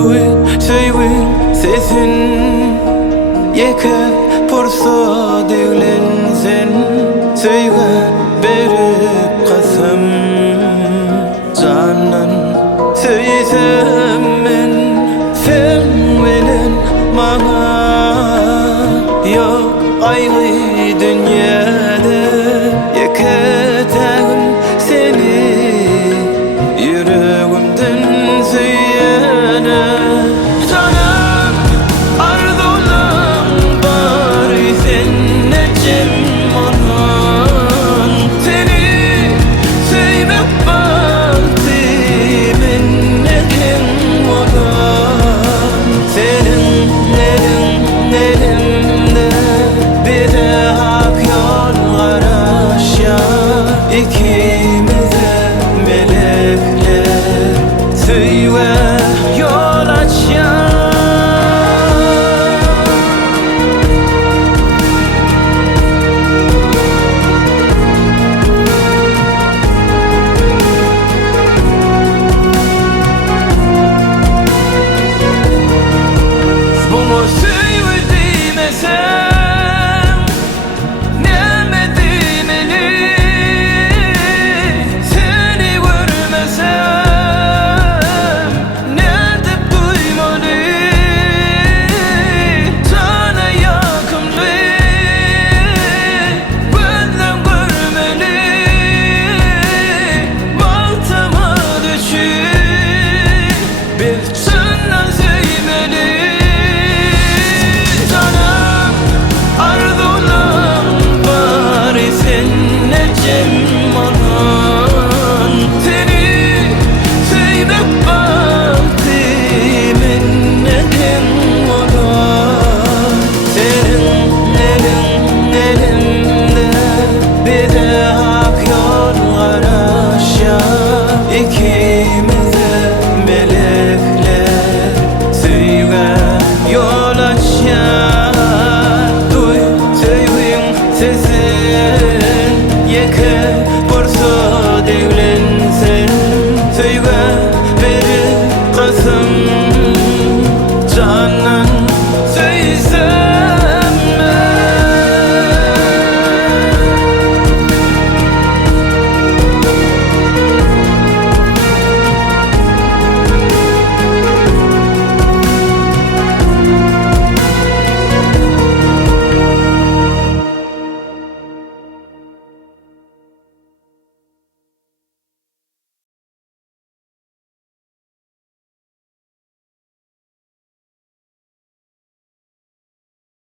duy söýgün sesin Yeke pursa devlensen Söýge berip kasam Canan söýsem men Sen bilen maňa Ýok aýgy dünýäde Yeketägim seni Yüreğimden söýene Canım arzulam bari sen neçem onan Seni söýmek balty menneken olan Senin elimde bize hak yol garaşýar İkimize melekler Söýge yol açýar Bunu söýge diýmesem näme diýmeli Seni görmesem näde duýmaly Sana ýakynly gözlem görmeli Baltama düşüp bir senden söýmeli Canım arzulam bari sen neçem onan Seni söýmek balty menneken olan Senin elimde bize hak yol garaşýar İkimize melekler Söýge yol açýar Duy söýgün sesin Yeke pursa devlensen Söýge berip kasam